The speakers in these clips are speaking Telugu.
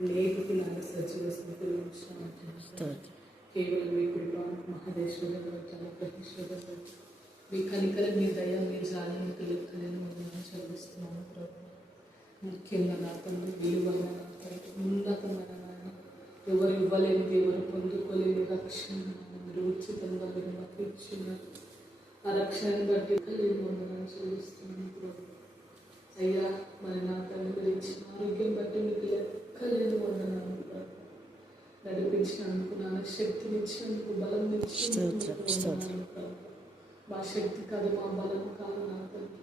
లేఖకు నాన్న సజీవ స్మృతులు కేవలం మీ కృప మహదేశ్వరుడు చాలా ప్రతిష్ఠుడు మీ కనికరం మీ దయ మీ జాలి మీకు లెక్కలేని వందనాలు చెల్లిస్తున్నాను ప్రభు. ముఖ్యంగా నా తండ్రి విలువైన నా తండ్రి ఉన్నతమైన నాయన ఎవరు ఇవ్వలేనిది ఎవరు పొందుకోలేని రక్షణ మీరు ఉచితంగా మీరు మాకు ఇచ్చినారు. ఆ రక్షణను బట్టి కలిగి వందనాలు చెల్లిస్తున్నాను ప్రభు. అయ్యా మరి నా తండ్రి మీరు ఇచ్చిన ఆరోగ్యం బట్టి మీకు లెక్కలేని వందనాలు ప్రభు. నడిపించినందుకు నాన్న శక్తిని ఇచ్చినందుకు బలం ఇచ్చినందుకు మా శక్తి కాదు మా బలం కాదు నా తండ్రి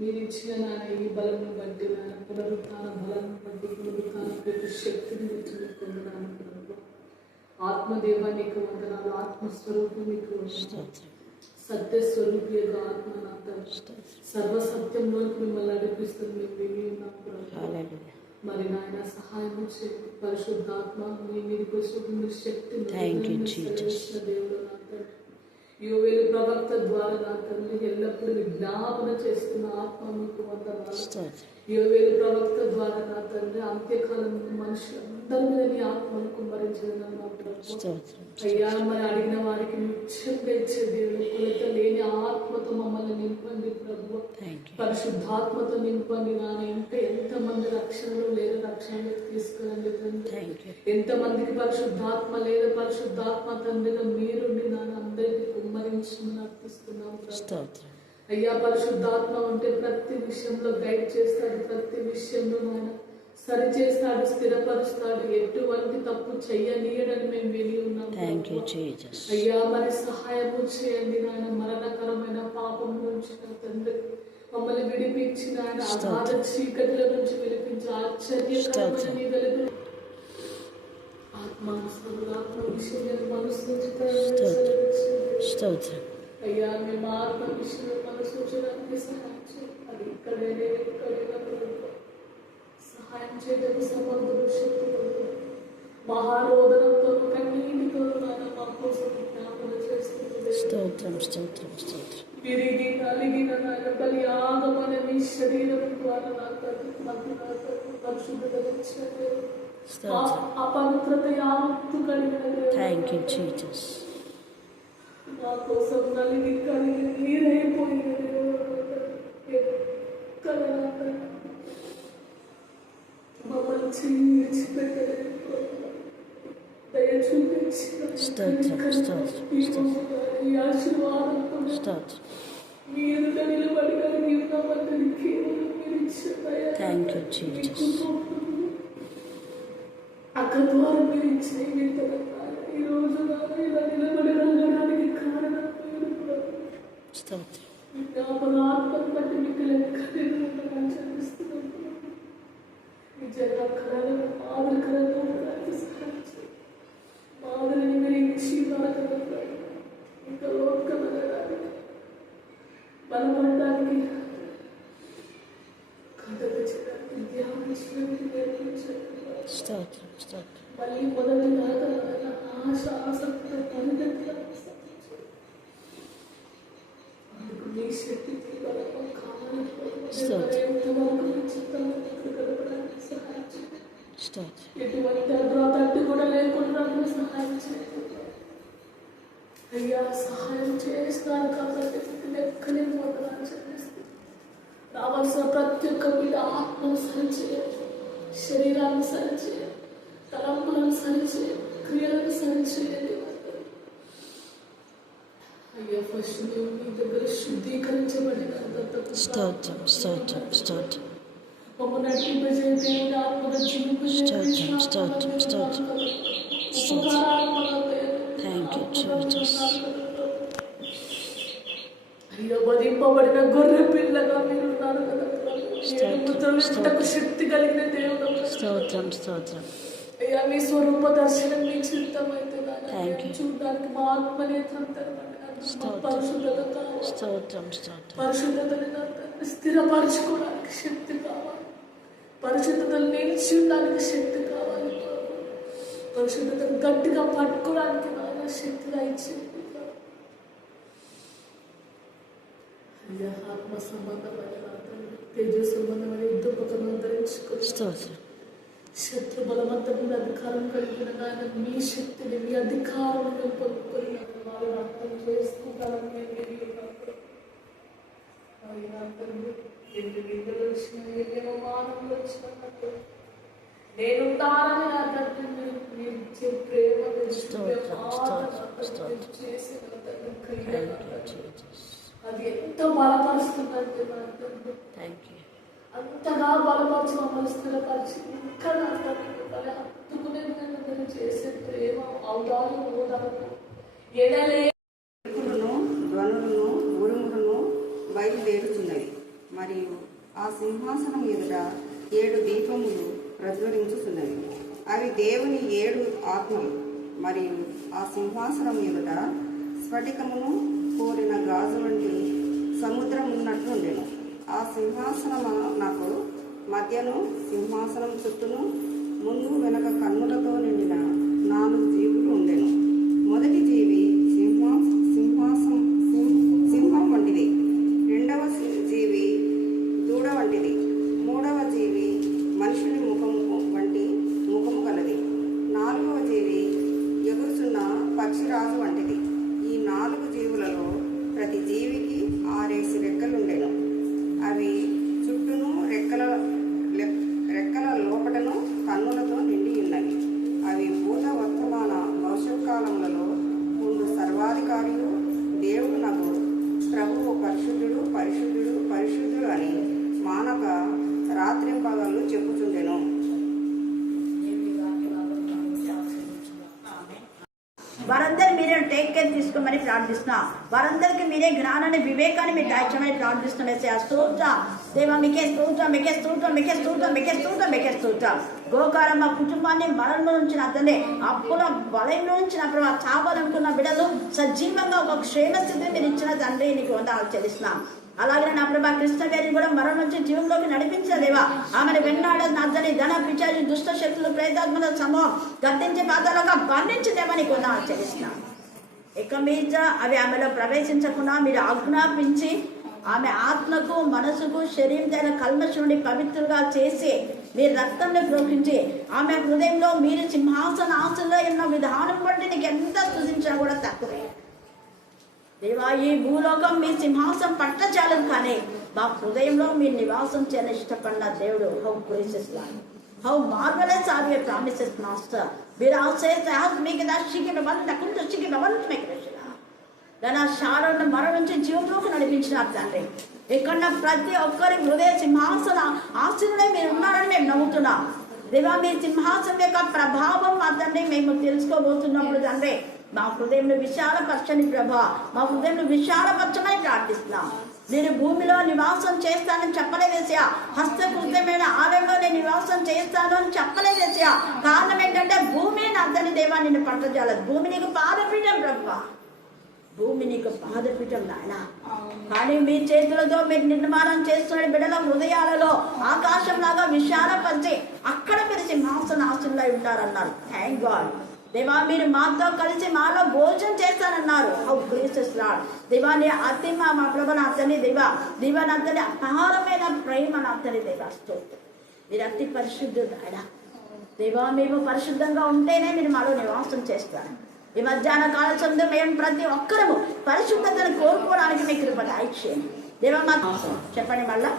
మీరు ఇచ్చిన నాన్న ఈ బలం బట్టి నాన్న పునరుత్థాన బలం బట్టి పునరుత్థాన ప్రతి శక్తిని పొందనాను ప్రభు. ఆత్మదేవానికి వందనాలు, ఆత్మస్వరూపం మీకు సత్యస్వరూపిగా ఆత్మ నా తండ్రి సర్వసత్యంలోకి మిమ్మల్ని నడిపిస్తుంది మేము విని ఉన్నాం ప్రభు. మరి నాయన సహాయం చేయండి పరిశుద్ధాత్మ మీ మీదకి వచ్చిన శక్తిని దేవుడు నా తండ్రి యోవేలు ప్రవక్త ద్వారా నా తండ్రి ఎల్లప్పుడూ విజ్ఞాపన చేస్తున్న ఆత్మ మీకు వందనాలు. యోవేలు ప్రవక్త ద్వారా నా తండ్రి అంత్యకాలం మనుషులందరి మీద నీ ఆత్మను కుమ్మరించడం అయ్యా మరి అడిగిన వారికి నిత్యంగా ఇచ్చే దేవుడు కొలత లేని ఆత్మతో మమ్మల్ని నింపండి ప్రభు. పరిశుద్ధాత్మతో నింపండి నాన్న. ఇంకా ఎంతమంది రక్షణలో లేదు రక్షణలోకి తీసుకురండి తండ్రి. ఎంతమందికి పరిశుద్ధాత్మ లేదు పరిశుద్ధాత్మ తండ్రిగా మీరుండి నాన్న అందరికీ కుమ్మరించమని అర్థిస్తున్నాం ప్రభు. అయ్యా పరిశుద్ధాత్మ ఉంటే ప్రతి విషయంలో గైడ్ చేస్తాడు, ప్రతి విషయంలో నాయన సరి చేస్తాడు, స్థిరపరుస్తాడు, ఎటువంటి తప్పు చెయ్యనీయడని మేము విని ఉన్నాం. అయ్యా మరి సహాయము చేయండి నాయన. మరణకరమైన పాపం నుంచి నా తండ్రి మమ్మల్ని విడిపించిన ఆయన అగాధ చీకటిల నుంచి విడిపించి ఆశ్చర్యకరమైన నీ వెలుగు ఆత్మ విషయం మనసు అయ్యా మేము ఆత్మ విషయంలో మనసు ఉంచడానికి సహాయం చేయండి. అది ఇక్కడైనా ఎక్కడైనా సహాయం చేయడం సమర్థుడు శక్తులు మహారోదనంతో కన్నీటితో మా కోసం జ్ఞాపన చేస్తుంది. విరిగి నలిగిన నాయన బలియాగమన మీ శరీరం ద్వారా పరిశుద్ధత అపవిత్రత యావత్తు కలిగిన నా కోసం నలిగి కలిగి నీరైపోయిన ఎక్కడ మమ్మల్ని విడిచిపెట్టలేదు దయ చూపించి ఈ ఆశీర్వాదంతో మీ ఎదుట నిలబడి కలిగి ఉన్నామని కేవలం మీరు ఇచ్చిన అక్క ద్వారా మీరు ఇచ్చిన ఈ రోజు ఇలా నిలబడి వెళ్ళడానికి కారణం జ్ఞాపనాత్మను బట్టి మీకు లెక్కలేని చదివిస్తున్నాం. నిజంగా కళలను మాదిరికరంగా ఉండడానికి సహాయం చేయండి. మాదిరిని మీరు ఇచ్చి మనకు ఇంకా లోకమనడానికి బలపడడానికి కథలు చేయడానికి ధ్యానించడానికి నేర్పించండి. మళ్ళీ మొదటి దాకా ఆశ ఆసక్తితో పరిగెత్తడానికి అందుకు మీ శక్తికి బలం కావాలని గడపడానికి సహాయం చేయండి. ఎటువంటి అడ్డు కూడా లేకుండా సహాయం చేయండి. అయ్యా సహాయం చేస్తాను కాబట్టి లెక్కలే మొదలు చేస్తుంది. రావాల్సిన ప్రతి ఒక్క మీద ఆత్మను సరిచేయాలి, శరీరాన్ని సరిచేయాలి, తలంపులను సరిచేయాలి, క్రియలను సరిచేయాలి. అయ్యా ఫస్ట్ మేము మీ దగ్గర శుద్ధీకరించబడిన మమ్మల్ని నడిపింపజేయండి. ఆత్మగా అయ్యా వధింపబడిన గొర్రె పిల్లగా మీరు ఉన్నారు కదా, శక్తి కలిగిన దేవుడు. అయ్యా మీ స్వరూప దర్శనం మీ చిత్తమైతే చూడడానికి మా ఆత్మనేత్రం తెరవండి. పరిశుద్ధతని స్థిరపరచుకోవడానికి శక్తి కావాలి, పరిశుద్ధతను నిలిచి ఉండడానికి శక్తి కావాలి, పరిశుద్ధతను గట్టిగా పట్టుకోవడానికి బాగా శక్తి ఇచ్చింది. అయ్యా ఆత్మ సంబంధమైన తేజ సంబంధమైన యుద్ధోపకరణం ధరించుకోవాలి. శత్రు బలమంతా మీద అధికారం కలిగిన ఆయన మీ శక్తిని మీ అధికారం మేము పొందుకొని వారు అర్థం చేసుకుంటారని ఎన్ని నిందలు వచ్చినా ఎన్ని అవమానములు వచ్చినట్టు నేనుంటానని అన్నట్టు మీరు ఇచ్చే ప్రేమ అది ఎంతో బలపరుస్తుందంటే అంతగా బలపరిచి మమ్మల్ని స్థిరపరిచి ఇంకా హత్తుకునే విధంగా చేసే ప్రేమ ఔదాలు ఓదాలను ఎడలే ధ్వనులను ఉరుములను బయలుదేరుతున్నవి. మరియు ఆ సింహాసనం ఎదుట 7 దీపములు ప్రజ్వలించుతున్నవి. అవి దేవుని 7 ఆత్మలు. మరియు ఆ సింహాసనం ఎదుట స్ఫటికమును కోరిన గాజు వంటి సముద్రం ఉన్నట్లుండెను. ఆ సింహాసనము నాకు మధ్యను సింహాసనం చుట్టూను ముందు వెనక కన్నులతో నిండిన 4 జీవులు ఉండెను. మొదటి జీవి సింహం వంటిది. రెండవ జీవి దూడ వంటిది. మూడవ జీవి మనుషుని ముఖము వంటి ముఖము కలది. 4వ జీవి ఎగురుచున్న పక్షిరాజు వంటిది. ఈ 4 జీవులలో ప్రతి జీవికి 6 రెక్కలుండెను. అవి చుట్టూను రెక్కల లోపటను కన్నులతో నిండి ఉన్నవి. అవి భూత వర్తమాన భవిష్యత్ కాలములలో ముందు సర్వాధికారియు దేవుడు నాకు ప్రభువు పరిశుద్ధుడు పరిశుద్ధుడు పరిశుద్ధుడు అని మానక రాత్రింపగళ్ళు చెప్పుచుండెను. వారందరూ మీరే టేక్ కేర్ తీసుకోమని ప్రార్థిస్తున్నా. వారందరికీ మీరే జ్ఞానాన్ని వివేకాన్ని మీరు దాచమని ప్రార్థిస్తున్నాం. స్తోత్ర దేవా, మీకే స్తోత్రం, మీకే స్తోత్రం, మీకే స్తోత్రం, మీకే స్తోత్రం, మీకే స్తోత్రం. గోకారం మా కుటుంబాన్ని మరణంలో నుంచి నా తండ్రి అప్పుల వలయంలో నుంచి నా ప్రభావ చావాలనుకున్న బిడ్డలు సజీవంగా ఒక క్షేమ స్థితిని మీరు ఇచ్చిన తండ్రి నీకు వందనాలు చెల్లిస్తున్నాం. అలాగే నా ప్రభా కృష్ణ గారిని కూడా మరణం నుంచి జీవంలోకి నడిపించలేవా. ఆమెను వెన్నాడని అతని ధన పిచారి దుష్ట శక్తులు ప్రేతాత్మల సమూహం గద్దించే పాదాలుగా బంధించదేమని కూడా చెల్లిస్తున్నాం. ఇక మీద అవి ఆమెలో ప్రవేశించకుండా మీరు ఆజ్ఞాపించి ఆమె ఆత్మకు మనసుకు శరీరం కల్మషం నుండి పవిత్రులుగా చేసి మీరు రక్తంలో ప్రోక్షించి ఆమె హృదయంలో మీరు సింహాసన ఆశలో ఉన్న విధానం బట్టి నీకు ఎంత స్తుతించినా కూడా తక్కువే. దేవా, ఈ భూలోకం మీ సింహాసం పట్ల చాలదు, కానీ మా హృదయంలో మీరు నివాసం చేయాలని ఇష్టపడిన దేవుడు. How gracious lord, how marvelous are your promises master. మీరు మీకు షారోను మరణ నుంచి జీవంలోకి నడిపించినారు తండ్రి. ఇక్కడ ప్రతి ఒక్కరి హృదయ సింహాసన ఆశీర్వే మీరు ఉన్నారని మేము నమ్ముతున్నాం. దేవా, మీ సింహాసనం యొక్క ప్రభావం మా తండ్రి మేము తెలుసుకోబోతున్నప్పుడు తండ్రి మా హృదయంలో విశాలపరచని ప్రభా, మా హృదయంలో విశాలపరచమని ప్రార్థిస్తున్నాం. నేను భూమిలో నివాసం చేస్తానని చెప్పలేదేసా. హస్తకృతమైన ఆలయంలో నేను నివాసం చేస్తాను అని చెప్పలేదేసా. కారణం ఏంటంటే భూమి నా తండ్రి దేవా నిన్ను పట్టజాలదు. భూమి నీకు పాదపీఠం ప్రభా, భూమి నీకు పాదపీఠం నాయన. కానీ మీ చేతులతో మీరు నిర్మాణం చేస్తున్న బిడ్డల హృదయాలలో ఆకాశం లాగా విశాలపరిచి అక్కడ మీరు సింహాసనాసులై ఉంటారన్నారు. Thank God. దేవా, మీరు మాతో కలిసి మాలో భోజనం చేస్తానన్నారు. How gracious lord. దేవా, నీ అతి మా ప్రభు నా అతని దేవా నా అతని అపారమైన ప్రేమ నా అతని దేవా స్తోత్రం. మీరు అతి పరిశుద్ధుడు ఆయన దేవా. మేము పరిశుద్ధంగా ఉంటేనే మీరు మాలో నివాసం చేస్తారు. ఈ మధ్యాహ్న కాల సమయంలో మేము ప్రతి ఒక్కరము పరిశుద్ధతను కోరుకోవడానికి మీకు కృప దయచేయండి దేవా. చెప్పండి మళ్ళా,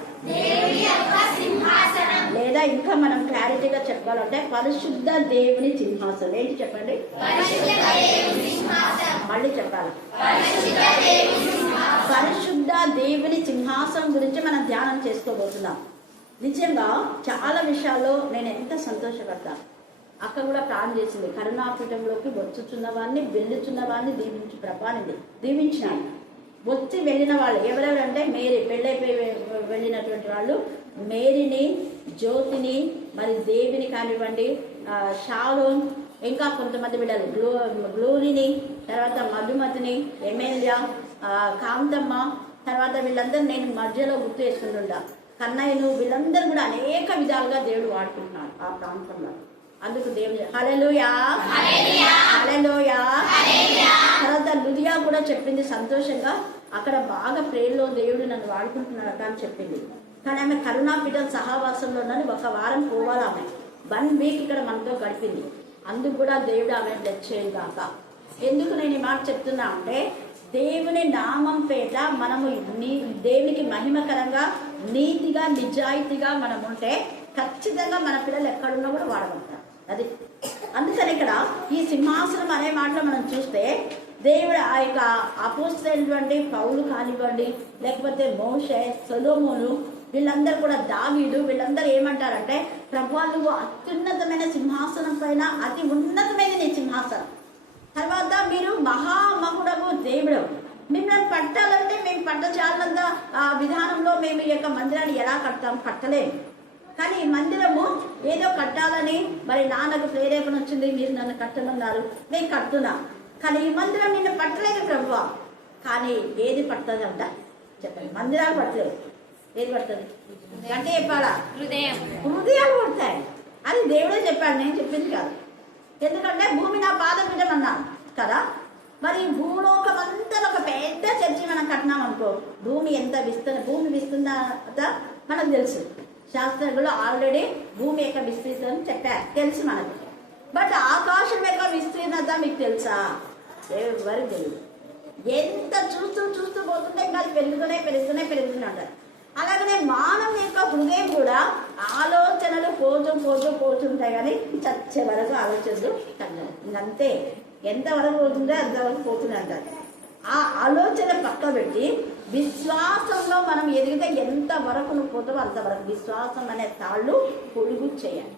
లేదా ఇంకా మనం క్లారిటీగా చెప్పాలంటే పరిశుద్ధ దేవుని సింహాసనం ఏంటి చెప్పండి. మళ్ళీ చెప్పాలి, పరిశుద్ధ దేవుని సింహాసనం గురించి మనం ధ్యానం చేసుకోబోతున్నాం. నిజంగా చాలా విషయాల్లో నేను ఎంత సంతోషపడతాను. అక్క కూడా ప్రాణం చేసింది. కరుణాపీఠంలోకి వచ్చుచున్న వాడిని వెళ్ళుచున్న వాడిని దీవించి ప్రభానిది దీవించినాడు. వచ్చి వెళ్ళిన వాళ్ళు ఎవరెవరంటే మేరీ, పెళ్ళైపోయి వెళ్ళినటువంటి వాళ్ళు మేరీని, జ్యోతిని, మరి దేవిని కానివ్వండి, షాలోన్, ఇంకా కొంతమంది బిడ్డలు గ్లోరీని, తర్వాత మధుమతిని, ఎమ్మెల్యా, కాంతమ్మ, తర్వాత వీళ్ళందరూ నేను మధ్యలో గుర్తు వేసుకుంటుంటా. కన్నయ్యను, వీళ్ళందరూ కూడా అనేక విధాలుగా దేవుడు వాడుకుంటున్నాడు ఆ ప్రాంతంలో. అందుకు దేవుడు హల్లెలూయా హల్లెలూయా. తర్వాత లుదియా కూడా చెప్పింది సంతోషంగా, అక్కడ బాగా ప్రేయర్లో దేవుడు నన్ను వాడుకుంటున్నాడట అని చెప్పింది. కానీ ఆమె కరుణాపీఠం సహవాసంలో ఉన్నది 1 వారం పోవాలి ఆమె. 1 వీక్ ఇక్కడ మనతో గడిపింది. అందుకు కూడా దేవుడు ఆమె బ్లెస్ చేయను కాక. ఎందుకు నేను ఈ మాట చెప్తున్నా అంటే, దేవుని నామం పేట మనము దేవునికి మహిమకరంగా నీతిగా నిజాయితీగా మనం ఉంటే ఖచ్చితంగా మన పిల్లలు ఎక్కడున్నా కూడా వాడగలుగుతారు. అది అందుకని ఇక్కడ ఈ సింహాసనం అనే మాటలో మనం చూస్తే దేవుడు ఆ యొక్క అపోస్తలుటువంటి పౌలు కానివ్వండి, లేకపోతే మోషే, సొలొమోను, వీళ్ళందరూ కూడా దావీదు, వీళ్ళందరూ ఏమంటారంటే, ప్రభువా నువ్వు అత్యున్నతమైన సింహాసనం పైన అతి ఉన్నతమైన నీ సింహాసనం, తర్వాత మీరు మహామహుడవు దేవుడు, మిమ్మల్ని పట్టాలంటే మేము పట్టచాలంత విధానంలో మేము ఈ యొక్క మందిరాన్ని ఎలా కడతాం? కట్టలేము. కానీ ఈ మందిరము ఏదో కట్టాలని మరి నాన్నకు ప్రేరేపణ వచ్చింది, మీరు నన్ను కట్టమన్నారు, నేను కడుతున్నా. కానీ ఈ మందిరం నిన్ను పట్టలేదు ప్రభువా. కానీ ఏది పడుతుందంట చెప్పండి? మందిరాలు పట్టలేదు. ఏది పడుతుంది అంటే చెప్పాలా? హృదయాలు పడతాయి. అది దేవుడే చెప్పాడు, నేను చెప్పింది కాదు. ఎందుకంటే భూమి నా పాదపీఠం అన్నాను కదా. మరి భూలోకం అంతా ఒక పెద్ద చర్చి మనం కట్టినాం అనుకో, భూమి ఎంత భూమి విస్తుందా మనకు తెలుసు. శాస్త్రజ్ఞులు ఆల్రెడీ భూమి యొక్క విస్తీర్ణం చెప్పారు, తెలుసు మనకు. బట్ ఆకాశం యొక్క విస్తీర్ణత మీకు తెలుసా? ఎవరికి తెలియదు. ఎంత చూస్తూ పోతుంటే ఇంకా అది పెరుగుతూనే ఉంటారు. అలాగనే మానవ యొక్క హృదయం కూడా ఆలోచనలు పోతుంటాయి, కానీ చచ్చే వరకు ఆలోచనలు తగ్గదు. ఇంకంతే, ఎంతవరకు పోతుందో అంతవరకు పోతుంది అంటారు. ఆ ఆలోచన పక్క పెట్టి విశ్వాసంలో మనం ఎదిగితే ఎంత వరకు నువ్వు పోతావో అంతవరకు విశ్వాసం అనే తాళ్ళు పొడుగు చేయాలి.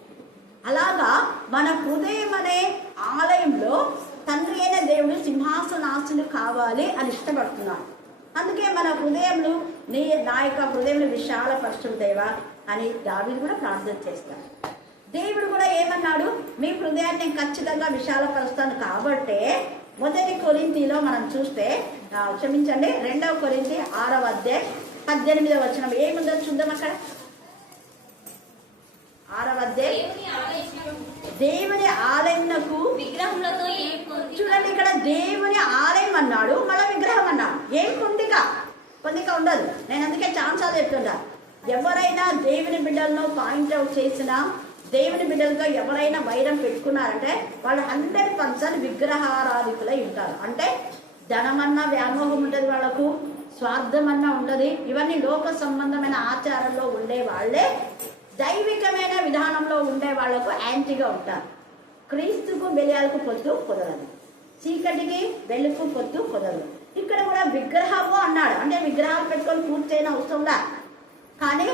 అలాగా మన హృదయం అనే ఆలయంలో తండ్రి అయిన దేవుడు సింహాసనాసులు కావాలి అని ఇష్టపడుతున్నాడు. అందుకే మన హృదయంలో నా యొక్క హృదయంలో విశాలపరచు దేవా అని దావీదు కూడా ప్రార్థన చేస్తాడు. దేవుడు కూడా ఏమన్నాడు? మీ హృదయాన్ని నేను ఖచ్చితంగా విశాలపరుస్తాను. కాబట్టి 1 కొరింథీలో మనం చూస్తే, క్షమించండి, 2 కొరింథీ 6వ అధ్యాయం 18వ వచనం ఏముందో చూద్దాం. అక్కడ 6వ అధ్యాయం, దేవుని ఆలయంకు విగ్రహంలతో చూడండి, ఇక్కడ దేవుని ఆలయం అన్నాడు, మళ్ళీ విగ్రహం అన్నాడు. ఏం పొందిక ఉండదు. నేను అందుకే చాలాసార్లు చెప్తుంటా, ఎవరైనా దేవుని బిడ్డలను పాయింట్అవుట్ చేసినా, దేవుని బిడ్డలతో ఎవరైనా వైరం పెట్టుకున్నారంటే వాళ్ళు 100% విగ్రహారాధికులై ఉంటారు. అంటే ధనమన్నా వ్యామోహం ఉంటుంది వాళ్ళకు, స్వార్థం అన్నా ఉండదు. ఇవన్నీ లోక సంబంధమైన ఆచారంలో ఉండే వాళ్ళే దైవికమైన విధానంలో ఉండే వాళ్లకు యాంటీగా ఉంటారు. క్రీస్తుకు బెలియాలకు పొత్తు కుదరదు, చీకటికి వెలుగు పొత్తు కుదరదు. ఇక్కడ కూడా విగ్రహము అన్నాడు, అంటే విగ్రహాలు పెట్టుకొని పూర్తి చేయని అవసరంలా. కానీ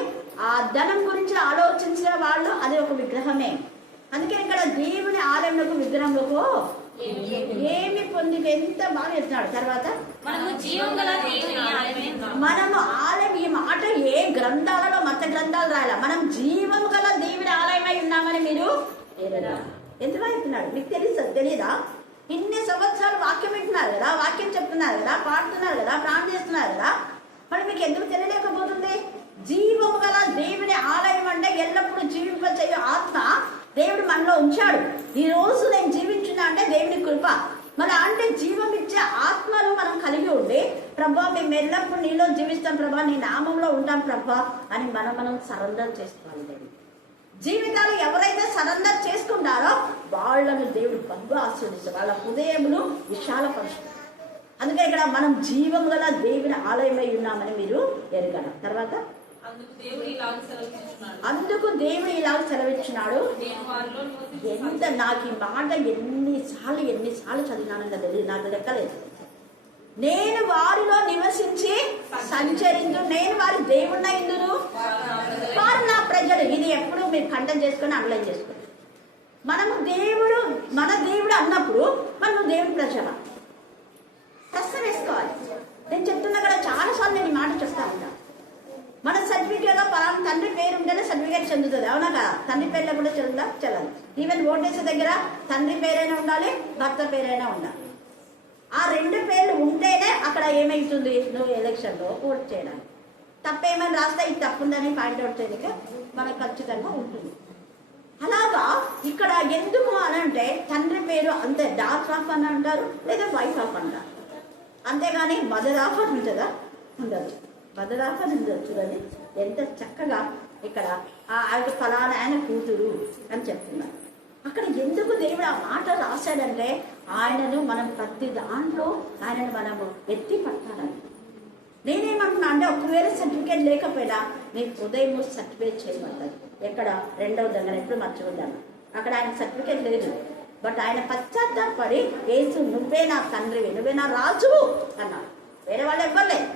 ఆ ధనం గురించి ఆలోచించిన వాళ్ళు అది ఒక విగ్రహమే. అందుకే ఇక్కడ దేవుని ఆలయంలో విగ్రహంలో ఏమి పొందిక ఎంత బాగా చెప్తున్నాడు. తర్వాత మనము ఆలయం, ఈ మాట ఏ గ్రంథాలలో మత గ్రంథాలు రాయాల, మనం జీవము గల దేవుని ఆలయమై ఉన్నామని మీరు ఎందుకు చెప్తున్నాడు? మీకు తెలియదా? ఇన్ని సంవత్సరాలు వాక్యం వింటున్నారు కదా, వాక్యం చెప్తున్నారు కదా, పాడుతున్నారు కదా, ప్రార్థన చేస్తున్నారు కదా, మరి మీకు ఎందుకు తెలియలేకపోతుంది? జీవము గల దేవుని ఆలయం అంటే ఎల్లప్పుడూ జీవింపచేయ ఆత్మ దేవుడు మనలో ఉంచాడు. ఈ రోజు నేను జీవించున్నా అంటే దేవుని కృప. మరి అంటే జీవం ఇచ్చే ఆత్మను మనం కలిగి ఉండి, ప్రభా మేము ఎల్లప్పుడు నీలో జీవిస్తాం ప్రభా, నీ నామంలో ఉంటాం ప్రభా అని మనం సరెండర్ చేసుకోవాలి. జీవితాలు ఎవరైతే సరెండర్ చేసుకుంటారో వాళ్ళను దేవుడు బాగా ఆస్వాదిస్తారు, వాళ్ళ హృదయములు విశాలపరుస్తారు. అందుకే ఇక్కడ మనం జీవం గల దేవుని ఆలయమై ఉన్నామని మీరు ఎరగాలి. తర్వాత అందుకు దేవుడు ఇలాగ సెలవిచ్చినాడు. ఎంత నాకు ఈ మాట ఎన్నిసార్లు చదివినానో తెలియదు, నాకు లెక్కలేదు. నేను వారిలో నివసించి సంచరించు, నేను వారి దేవుడిన ఇందును, వారు నా ప్రజలు. ఇది ఎప్పుడు మీరు ఖండం చేసుకొని అండర్లైన్ చేసుకోండి. మనము దేవుడు, మన దేవుడు అన్నప్పుడు మనం దేవుడి ప్రజల ప్రశ్న వేసుకోవాలి. నేను చెప్తున్నా కదా, చాలాసార్లు నేను ఈ మాట చెప్తా ఉంటా. మన సర్టిఫికేట్ లో పలానా తండ్రి పేరు ఉంటేనే సర్టిఫికేట్ చెందుతుంది, అవునా కదా? తండ్రి పేర్లో కూడా చెల్లదు. ఈవెన్ ఓటేసే దగ్గర తండ్రి పేరైనా ఉండాలి, భర్త పేరైనా ఉండాలి. ఆ 2 పేర్లు ఉంటేనే అక్కడ ఏమైతుంది, నువ్వు ఎలక్షన్లో ఓట్ చేయడానికి. తప్పేమని రాస్తే ఇది తప్పుందని పాయింట్అవుట్ చేయడానికి మనకు ఖచ్చితంగా ఉంటుంది. అలాగా ఇక్కడ ఎందుకు అని అంటే తండ్రి పేరు అంతే డాటర్ ఆఫ్ అని అంటారు, లేదా వైఫ్ ఆఫ్ అంటారు. అంతేగాని మదర్ ఆఫ్ అని ఉంటుందా? ఉండదు. మదర్ ఆఫ్ అని ఉండదు. చూడండి ఎంత చక్కగా ఇక్కడ ఆయన ఫలానా ఆయన కూతురు అని చెప్తున్నారు. అక్కడ ఎందుకు దేవుడు ఆ మాట రాశాడంటే ఆయనను మనం ప్రతి దాంట్లో ఆయనను మనము ఎత్తి పట్టాలని. నేనేమంటున్నా అంటే ఒకవేళ సర్టిఫికేట్ లేకపోయినా నీ హృదయం సర్టిఫికేట్ చేయమంటారు. ఎక్కడ 2వ దగ్గర ఎప్పుడు మర్చిపోతాను, అక్కడ ఆయన సర్టిఫికేట్ లేదు. బట్ ఆయన పశ్చాత్తాపడి యేసు నువ్వే నా తండ్రివి, నువ్వే నా రాజువు అన్నాడు. వేరే వాళ్ళు ఎవ్వలేదు.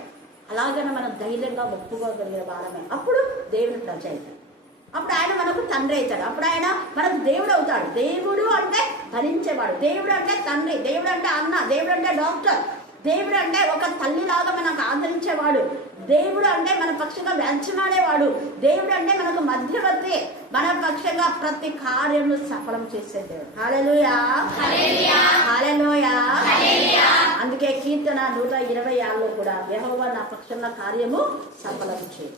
అలాగనే మనం ధైర్యంగా ఒప్పుకోగలిగే వారమే. అప్పుడు దేవుని ప్రజ అవుతాడు. అప్పుడు ఆయన మనకు తండ్రి అవుతాడు. అప్పుడు ఆయన మనకు దేవుడు అవుతాడు. దేవుడు అంటే భరించేవాడు, దేవుడు అంటే తండ్రి, దేవుడు అంటే అన్న, దేవుడు అంటే డాక్టర్, దేవుడు అంటే ఒక తల్లిలాగా మనకు ఆదరించేవాడు, దేవుడు అంటే మన పక్షంగా వ్యాజ్యమాడేవాడు, దేవుడు అంటే మనకు మధ్యవర్తి, మన పక్షంగా ప్రతి కార్యము సఫలం చేసే దేవుడు. హల్లెలూయా, హల్లెలూయా. అందుకే కీర్తన 126లో కూడా యెహోవా నా పక్షంగా కార్యము సఫలం చేయి.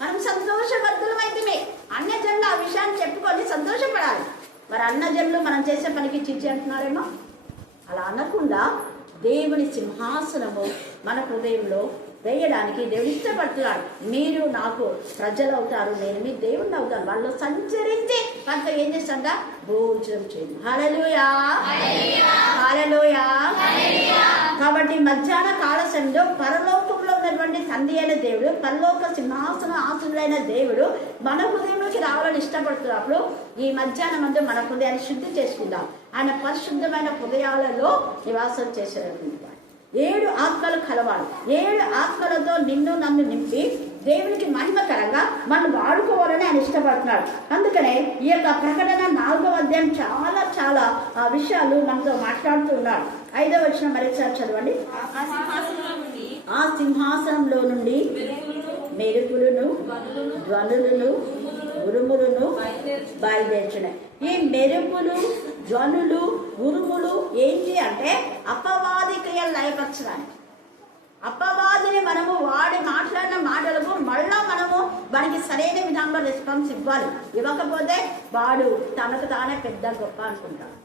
మనం సంతోషవర్ధులమైతే అన్యజనులు ఆ విషయాన్ని చెప్పుకొని సంతోషపడాలి. మరి అన్నజనులు మనం చేసే పనికి చిచ్చి అంటున్నారేమో, అలా అనకుండా దేవుని సింహాసనము మన హృదయంలో వేయడానికి దేవుడు ఇష్టపడుతున్నాడు. మీరు నాకు ప్రజలు అవుతారు, నేను మీ దేవుడిని అవుతాను. వాళ్ళు సంచరించి వాళ్ళతో ఏం చేస్తాంట భోజనం చేయండి. హల్లెలూయా, హల్లెలూయా. కాబట్టి మధ్యాహ్న కాల సమయంలో పరలోకంలో ఉన్నటువంటి తండ్రి అయిన దేవుడు, పరలోక సింహాసన ఆసనుడైన దేవుడు మన హృదయంలోకి రావాలని ఇష్టపడుతున్నప్పుడు ఈ మధ్యాహ్నం అంతా మన హృదయాన్ని శుద్ధి చేసుకుందాం. ఆయన పరిశుద్ధమైన హృదయాలలో నివాసం చేసేటువంటి 7 ఆత్మలు కలవాలి. 7 ఆత్మలతో నిన్ను నన్ను నింపి దేవునికి మహిమకరంగా మనం వాడుకోవాలని ఆయన ఇష్టపడుతున్నాడు. అందుకనే ఈ యొక్క ప్రకటన 4వ అధ్యాయం చాలా చాలా విషయాలు మనతో మాట్లాడుతున్నాడు. 5వ వచనం మరొకసారి చదవండి. ఆ సింహాసనంలో నుండి మెరుపులను, ధ్వనులను, ఉరుములను బయలుదేర్చున్నాయి. ఈ మెరుపులు, ధ్వనులు, ఉరుములు ఏంటి అంటే అపవాది క్రియలు లయపరచడానికి. అపవాదిని మనము వాడి మాట్లాడిన మాటలకు మళ్ళా మనము వాడికి సరైన విధంగా రెస్పాన్స్ ఇవ్వాలి. ఇవ్వకపోతే వాడు తనకు తానే పెద్ద గొప్ప అనుకుంటాడు.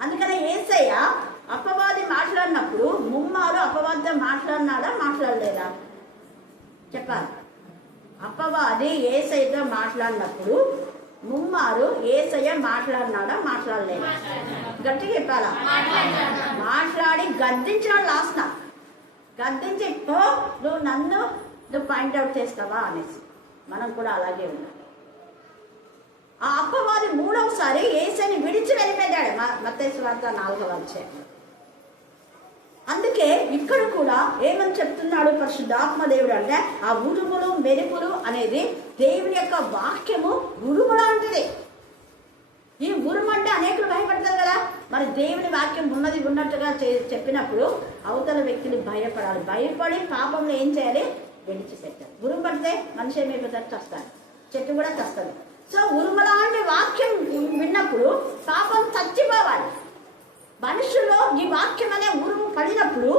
అందుకనే యేసయ్య అపవాది మాట్లాడినప్పుడు ముమ్మారు అపవాదం మాట్లాడినాడా మాట్లాడలేదా చెప్పాలి. అపవాది యేసయ్యతో మాట్లాడినప్పుడు ముమ్మారు యేసయ్య మాట్లాడినాడా మాట్లాడలేదా గట్టిగా చెప్పాలా. మాట్లాడి గద్దించినాడు. లాస్ట్ గద్దించి నువ్వు పాయింట్అవుట్ చేస్తావా అనేసి మనం కూడా అలాగే ఉన్నాం. ఆ అపవాది 3వసారి యేసయ్యని విడిచి వెళ్ళిపోయాడు. మత్తయి సువార్త 4వ అధ్యాయం. అందుకే ఇక్కడ కూడా ఏమని చెప్తున్నాడు పరిశుద్ధాత్మ దేవుడు అంటే ఆ ఉరుములు మెరుపులు అనేది దేవుని యొక్క వాక్యము ఉరుము లాంటిది. ఈ ఉరుము అంటే అనేకులు భయపడతారు కదా. మరి దేవుని వాక్యం ఉన్నట్టుగా చెప్పినప్పుడు అవతల వ్యక్తిని భయపడాలి. భయపడి పాపంలో ఏం చేయాలి? విడిచిపెట్టాలి. ఉరుము పడితే మనిషి ఏమైపోతారు? చస్తాడు. చెట్టు కూడా చస్తుంది. సో ఉరుము లాంటి వాక్యం విన్నప్పుడు పాపం చచ్చిపోవాలి. మనుషుల్లో ఈ వాక్యం అనే ఉరుము పడినప్పుడు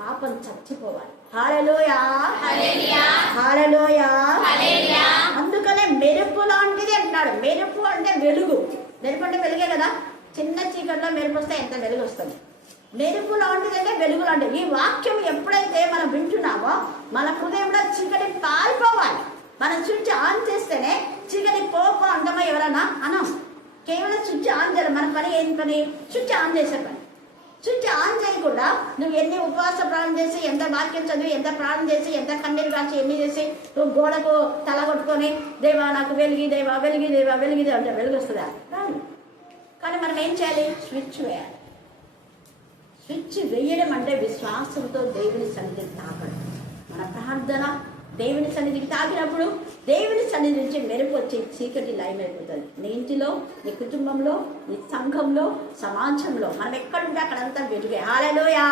పాపం చచ్చిపోవాలి. హల్లెలూయా, హల్లెలూయా. అందుకనే మెరుపు లాంటిది అంటున్నాడు. మెరుపు అంటే వెలుగు. మెరుపు అంటే వెలుగే కదా. చిన్న చీకట్లో మెరుపు వస్తే ఎంత వెలుగు వస్తుంది. మెరుపు లాంటిది అంటే వెలుగు లాంటిది. ఈ వాక్యం ఎప్పుడైతే మనం వింటున్నామో మన హృదయంలో చీకటి పారిపోవాలి. మనం స్విచ్ ఆన్ చేస్తేనే చీకటి పోపో అంటామా ఎవరన్నా అనం. కేవలం స్విచ్ ఆన్ చేయాలి. మన పని ఏం పని? స్విచ్ ఆన్ చేసే పని. స్విచ్ ఆన్ చేయకుండా నువ్వు ఎన్ని ఉపవాస ప్రాణం చేసి, ఎంత వాక్యం చదివి, ఎంత ప్రాణం చేసి, ఎంత కన్నీరు కాచి, ఎన్ని చేసి నువ్వు గోడకు తల కొట్టుకొని దేవా నాకు వెలిగి దేవా వెలిగి దేవా వెలిగి దేవా అంటే వెలుగు వస్తుందా? రాదు. కానీ మనం ఏం చేయాలి? స్విచ్ వేయాలి. స్విచ్ వేయడం అంటే విశ్వాసంతో దేవుని సన్నిధికి తాకడం. మన ప్రార్థన దేవుని సన్నిధికి తాకినప్పుడు దేవుని సన్నిధి నుంచి మెరుపు వచ్చి చీకటి లయమైపోతుంది. నీ ఇంటిలో, నీ కుటుంబంలో, నీ సంఘంలో, సమాజంలో మనం ఎక్కడుంటే అక్కడంతా వెలుగే. హల్లెలూయా,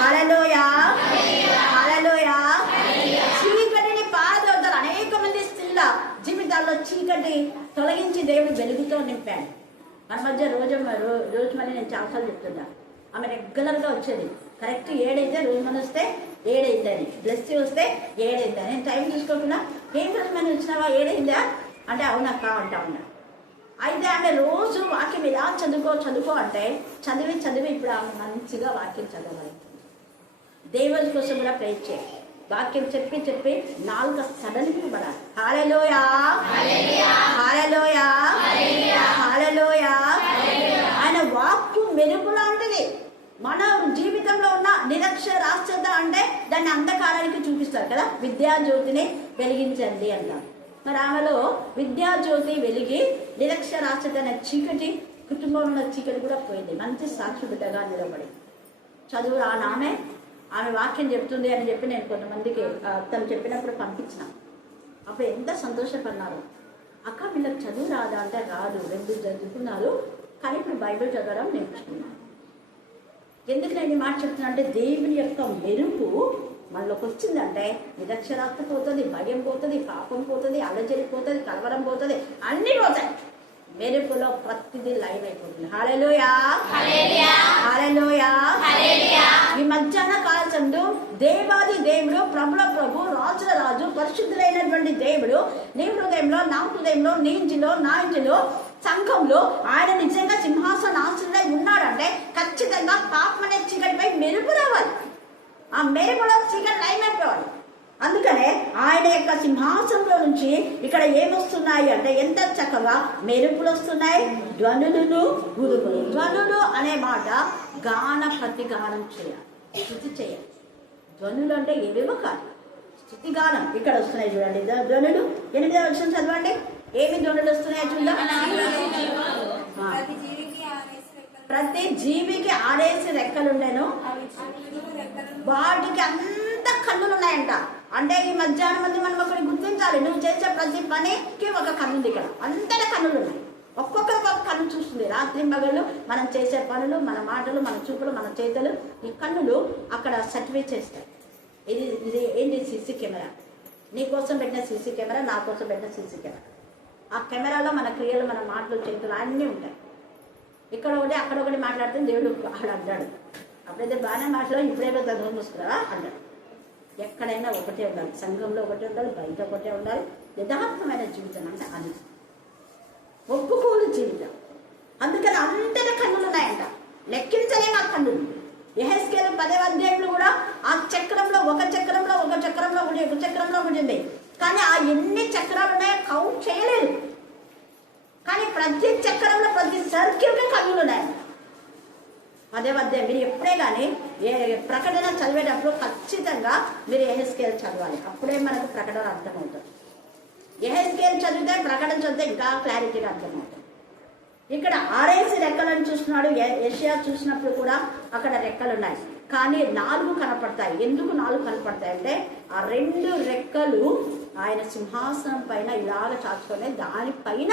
హల్లెలూయా, హల్లెలూయా. చీకటిని పారదోతారు. అనేక మంది స్త్రీల జీవితాల్లో చీకటి తొలగించి దేవుడు వెలుగుతో నింపాడు. మన మధ్య రోజు మళ్ళీ నేను చాలాసార్లు చెప్తున్నా. ఆమె రెగ్యులర్గా వచ్చేది. కరెక్ట్ 7 అయితే రోజు మన వస్తే 7 అయిందని, బ్లెస్ వస్తే 7 అయిందని. నేను టైం చూసుకోకుండా ఏం రోజు మనం వచ్చినావా 7 అయిందా అంటే అవునక్క అంటా ఉన్నా. అయితే ఆమె రోజు వాక్యం ఇలా చదువుకో అంటే చదివి ఇప్పుడు ఆమె మంచిగా వాక్యం చదవాలి. దేవుని కోసం కూడా ప్రేర్ చేయాలి. వాక్యం చెప్పి చెప్పి నాలుక సడలింపబడాలి. హల్లెలూయా, హల్లెలూయా, హల్లెలూయా. ఆయన వాక్కు మెరుపు లాంటిది. మన జీవితంలో ఉన్న నిరక్షరాస్యత అంటే దాన్ని అంధకారానికి చూపిస్తారు కదా. విద్యాజ్యోతిని వెలిగించండి అన్నారు. మరి ఆమెలో విద్యాజ్యోతి వెలిగి నిరక్షరాస్యత అనే చీకటి, కుటుంబంలో ఉన్న చీకటి కూడా పోయింది. మంచి సాక్షి బిడ్డగా నిలబడి చదువు రాని ఆమె వాక్యం చెప్తుంది అని చెప్పి నేను కొంతమందికి తను చెప్పినప్పుడు పంపించిన. అప్పుడు ఎంత సంతోషపడినారు. అక్క వీళ్ళకి చదువు రాదా అంటే రాదు, 2 చదువుకున్నారు కానీ ఇప్పుడు బైబిల్ చదవడం నేర్చుకున్నాను. ఎందుకు నేను ఈ మాట చెప్తున్నా అంటే దేవుని యొక్క మెరుపు మనలోకి వచ్చిందంటే నిరక్షరాస్యత పోతుంది, భయం పోతుంది, పాపం పోతుంది, అలజడి పోతుంది, కలవరం పోతుంది, అన్నీ పోతాయి. మెరుపులో ప్రతిదీ లైవ్ అయిపోతుంది. హల్లెలూయా, హల్లెలూయా. ఈ మధ్యాహ్న కాల సందు దేవాది దేవుడు, ప్రభుల ప్రభు, రాజుల రాజు, పరిశుద్ధులైనటువంటి దేవుడు నీ హృదయంలో, నా హృదయంలో, నీ ఇంటిలో, నా ఇంటిలో, సంఘంలో ఆయన నిజంగా సింహాసనాసనుడై ఉన్నాడంటే ఖచ్చితంగా పాపం అనే చీకటిపై మెరుపు రావాలి. ఆ మెరుపులో చీకటి లైవ్ అయిపోవాలి. అందుకనే ఆయన యొక్క సింహాసనంలో నుంచి ఇక్కడ ఏమొస్తున్నాయి అంటే ఎంత చక్కగా మెరుపులు వస్తున్నాయి, ధ్వనులు, ఉరుములు. ధ్వనులు అనే మాట గాన ప్రతిగానం చేయాలి, స్తుతి చేయాలి. ధ్వనులు అంటే ఏవేవో కాదు, స్తుతి గానం. ఇక్కడ వస్తున్నాయి చూడండి ధ్వనులు. 8వ వచనం చదవండి. ఏమి ధ్వనులు వస్తున్నాయో చూద్దాం. ప్రతి జీవికి 6 రెక్కలుండేను, వాటికి అంత కన్నులు ఉన్నాయంట. అంటే ఈ మధ్యాహ్నం మంది మనం ఒకటి గుర్తించాలి, నువ్వు చేసే ప్రతి పనికి ఒక కన్ను ఉంది. ఇక్కడ అంతటా కన్నులు ఉన్నాయి, ఒక్కొక్కరికి ఒక కన్ను చూస్తుంది. రాత్రి మగళ్ళు మనం చేసే పనులు, మన మాటలు, మన చూపులు, మన చేతులు, ఈ కన్నులు అక్కడ సర్టిఫై చేస్తాయి. ఇది ఏంటి? CC camera. నీ కోసం పెట్టిన సీసీ కెమెరా, నా కోసం పెట్టిన సీసీ కెమెరా. ఆ కెమెరాలో మన క్రియలు, మన మాటలు, చేతులు అన్నీ ఉంటాయి. ఇక్కడ ఒకటి అక్కడ ఒకటి మాట్లాడితే దేవుడు ఆడు అంటాడు, అప్పుడైతే బాగానే మాట్లాడు, ఇప్పుడేదో చదువు చూసుకున్నావా అంటాడు. ఎక్కడైనా ఒకటే ఉండాలి, సంఘంలో ఒకటే ఉండాలి, బయట ఒకటే ఉండాలి. యథార్థమైన జీవితం అంటే అది ఒప్పుకోలు జీవితం. అందుకని అంతటి కన్నులు ఉన్నాయంట, లెక్కించలేము ఆ కన్నులు. యెహెజ్కేలు 10వ అధ్యాయంలో కూడా ఆ చక్రంలో ఒక చక్రంలో ఒక చక్రంలో ఒకటి, ఒక చక్రంలో ఒకటి ఉంది. కానీ ఆ ఎన్ని చక్రాలు ఉన్నాయో కౌంట్ చేయలేదు. కానీ ప్రతి చక్రంలో, ప్రతి సర్కిల్కి కన్నులు ఉన్నాయంట. 10వ అధ్యాయం మీరు ఎప్పుడే కానీ ప్రకటన చదివేటప్పుడు ఖచ్చితంగా మీరు యెహెజ్కేలు చదవాలి. అప్పుడే మనకు ప్రకటన అర్థమవుతుంది. యెహెజ్కేలు చదివితే ప్రకటన చదివితే ఇంకా క్లారిటీగా అర్థమవుతుంది. ఇక్కడ 6 రెక్కలను చూస్తున్నాడు. యెషయా చూసినప్పుడు కూడా అక్కడ రెక్కలు ఉన్నాయి, కానీ 4 కనపడతాయి. ఎందుకు 4 కనపడతాయి అంటే ఆ 2 రెక్కలు ఆయన సింహాసనం పైన ఇలాగ చాచుకొని దానిపైన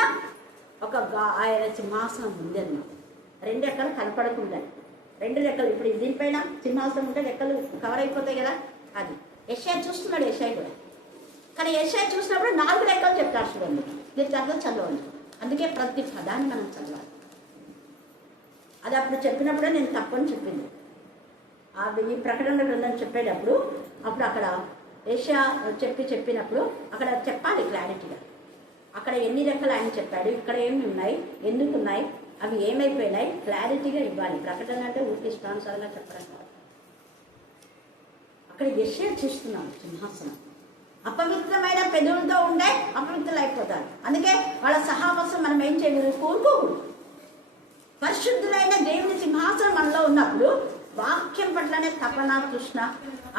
ఆయన సింహాసనం ఉంది అన్నమాట. 2 రెక్కలు కనపడకుండా, 2 రెక్కలు ఇప్పుడు దీనిపైన సింహాసనం ఉంటే రెక్కలు కవర్ అయిపోతాయి కదా. అది యెషయా చూస్తున్నాడు, యెషయా కూడా. కానీ యెషయా చూసినప్పుడు 4 రెక్కలు చెప్తారు చూడండి. దీనికి అర్థం చదవండి. అందుకే ప్రతి పదాన్ని మనం చదవాలి. అది అప్పుడు చెప్పినప్పుడే నేను తప్పని చెప్పింది. ఈ ప్రకటన గ్రంథం చెప్పేటప్పుడు అప్పుడు అక్కడ యెషయా చెప్పినప్పుడు అక్కడ చెప్పాలి క్లారిటీగా. అక్కడ ఎన్ని రెక్కలు ఆయన చెప్పాడు, ఇక్కడ ఏమి ఉన్నాయి, ఎందుకు ఉన్నాయి, అవి ఏమైపోయినాయి, క్లారిటీగా ఇవ్వాలి. ప్రకటన అంటే ఊరికి ఇష్టానుసారంగా చెప్పడం కాదు. అక్కడ యెషయా చూస్తున్నాను సింహాసనం. అపవిత్రమైన పెదవులతో ఉంటే అపవిత్రులు అయిపోతారు. అందుకే వాళ్ళ సహవాసం మనం ఏం చేయకూడదు, కోరుకోకూడదు. పరిశుద్ధులైన దేవుని సింహాసనం మనలో ఉన్నప్పుడు వాక్యం పట్లనే తపన, తృష్ణ.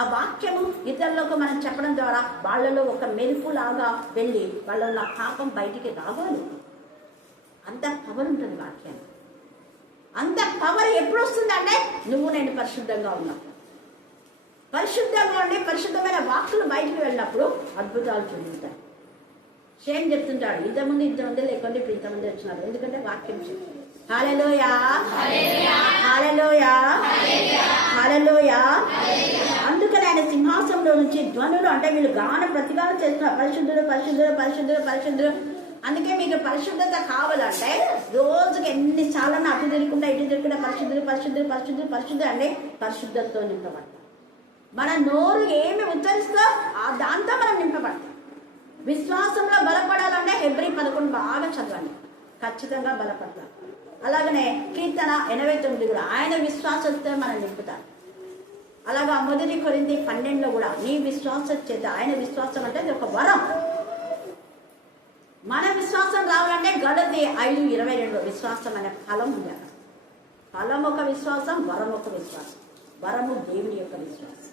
ఆ వాక్యము ఇతరులకు మనం చెప్పడం ద్వారా వాళ్ళలో ఒక మెరుపులాగా వెళ్ళి వాళ్ళ పాపం బయటికి రావాలి. అంత పవర్ ఉంటుంది వాక్యం. అంత పవర్ ఎప్పుడు వస్తుందంటే నువ్వు నేను పరిశుద్ధంగా ఉన్నావు. పరిశుద్ధంగా ఉండి పరిశుద్ధమైన వాక్కులు బయటికి వెళ్ళినప్పుడు అద్భుతాలు జరుగుతాయి. షేమ్ చెప్తుంటాడు, ఇంతమంది లేకుండా ఇప్పుడు ఇంతమంది వచ్చినారు, ఎందుకంటే వాక్యం చెప్తుంది. హల్లెలూయా, హల్లెలూయా, హల్లెలూయా. అందుకని ఆయన సింహాసనంలో నుంచి ధ్వనులు అంటే వీళ్ళు గాన ప్రతిగానం చేస్తున్నారు, పరిశుద్ధుడు, పరిశుద్ధుడు, పరిశుద్ధుడు, పరిశుద్ధుడు. అందుకే మీకు పరిశుద్ధత కావాలంటే రోజుకి ఎన్నిసార్లు అటు తిరుగుకుండా ఇటు తిరుగుకుండా పరిశుద్ధుడు, పరిశుద్ధుడు, పరిశుద్ధుడు, పరిశుద్ధుడు అంటే పరిశుద్ధతతో నింపబడతాం. మన నోరు ఏమి ఉచ్చరిస్తో దాంతో మనం నింపబడతాం. విశ్వాసంలో బలపడాలంటే హెబ్రీ 11 బాగా చదవండి, ఖచ్చితంగా బలపడతాం. అలాగనే కీర్తన 89 కూడా ఆయన విశ్వాసంతో మనం నింపుతాం. అలాగా 1 కొరింథీ 12 కూడా నీ విశ్వాసం చేత, ఆయన విశ్వాసం అంటే అది ఒక వరం. మన విశ్వాసం రావాలంటే గలతీ 5:22 విశ్వాసం అనే ఫలం ఉంది. ఫలం ఒక విశ్వాసం, వరం ఒక విశ్వాసం. వరము దేవుని యొక్క విశ్వాసం.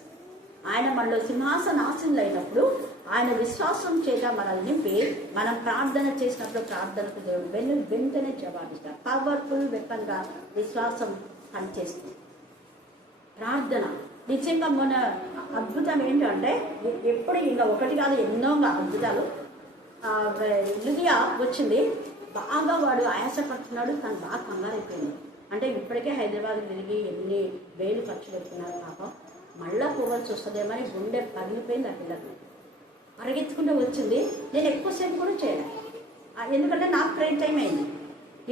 ఆయన మనలో సింహాసనాసీనులు అయినప్పుడు ఆయన విశ్వాసం చేత మనల్ని నింపి మనం ప్రార్థన చేసినప్పుడు ప్రార్థనకు దేవుడు వెంటనే జవాబిస్తారు. పవర్ఫుల్ వెపన్గా విశ్వాసం పనిచేస్తుంది. ప్రార్థన నిజంగా మన అద్భుతం ఏంటంటే ఎప్పుడు ఇంకా ఒకటి కాదు ఎన్నో అద్భుతాలు. లిడియా వచ్చింది, బాగా వాడు ఆయాసపడుతున్నాడు, తను బాగా కంగారైపోయింది. అంటే ఇప్పటికే హైదరాబాద్ తిరిగి ఎన్ని వేలు ఖర్చు పెడుతున్నారు పాపం, మళ్ళా పోవాల్సి వస్తుందేమని గుండె పగిలిపోయింది ఆ పిల్లకి. పరిగెత్తుకుంటూ వచ్చింది. నేను ఎక్కువసేపు కూడా చేయను, ఎందుకంటే నాకు ప్రేయర్ టైం అయింది.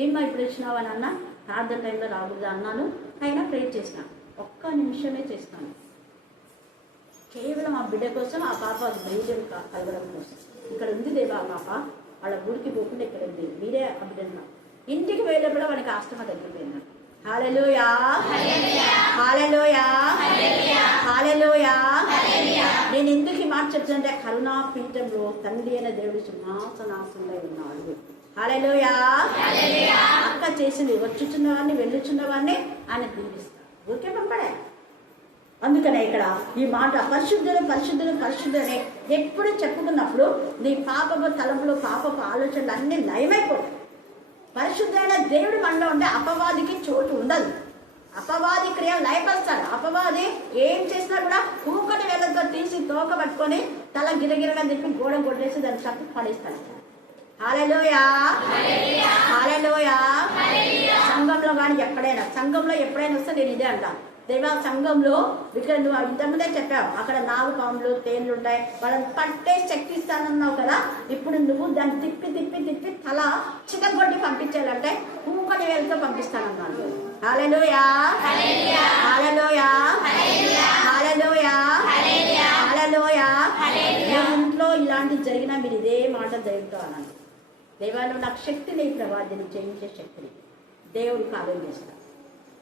ఏమ్మా ఇప్పుడు వచ్చినావు అని అన్న, ప్రార్థన టైంలో రాకూడదు అన్నాను. అయినా ప్రేయర్ చేసిన, ఒక్క నిమిషమే చేస్తాను, కేవలం ఆ బిడ్డ కోసం, ఆ పాప ధైర్యం కలగడం కోసం. ఇక్కడ ఉంది దేవా ఆ పాప, వాళ్ళ ఊరికి పోకుండా ఇక్కడ ఉంది, మీరే ఆ బిడ్డను. ఇంటికి వెళ్ళేప్పుడు వానికి ఆస్తమా తగ్గిపోయింది. హల్లెలూయా, హల్లెలూయా, హల్లెలూయా. నేను ఎందుకు ఈ మాట చెప్తానంటే కరుణా పీఠంలో తండ్రి అయిన దేవుడు సింహాసనాసనంలో ఉన్నాడు. హల్లెలూయా. అక్క చేసింది, వచ్చుచున్న వాడిని వెళ్ళుచున్న వాడిని ఆయన దీవిస్తాడు, ఊరికే పంపడే. అందుకనే ఇక్కడ ఈ మాట పరిశుద్ధులు పరిశుద్ధులు పరిశుద్ధులనే ఎప్పుడు చెప్పుకున్నప్పుడు నీ పాపపు తలంపులు, పాపపు ఆలోచనలు అన్నీ నయమైపోతాయి. పరిశుద్ధమైన దేవుడు మనలో ఉంటే అపవాదికి చోటు ఉండదు. అపవాది క్రియలు లయపరుస్తాడు. అపవాది ఏం చేసినా కూడా కూకటి వేలతో తీసి తోక పట్టుకొని తల గిరగిరగా తిప్పి గోడ కొట్టేసి దాన్ని తప్పి పడేస్తాడు. హల్లెలూయా, హల్లెలూయా. సంఘంలో కానీ సంఘంలో ఎప్పుడైనా వస్తే నేను ఇదే అంటాను, దేవా సంఘంలో ఇక్కడ నువ్వు ఇంతకుముందే చెప్పావు అక్కడ నాగుపాములు తేళ్లు ఉంటాయి, వాళ్ళని పట్టే శక్తి ఇస్తానన్నావు కదా, ఇప్పుడు నువ్వు దాన్ని తిప్పి తిప్పి తిప్పి తల చితగొట్టి పంపించాలంటే కూకటి వేలతో పంపిస్తానన్నాను. హల్లెలూయా, హల్లెలూయా, హల్లెలూయా, హల్లెలూయా. ఇంట్లో ఇలాంటివి జరిగినా మీరు ఇదే మాట దేవుడితో అన్నాను, దేవా నువ్వు నాకు శక్తిని ప్రవాదిని చేయించే శక్తిని దేవుడు కార్యం చేస్తాడు.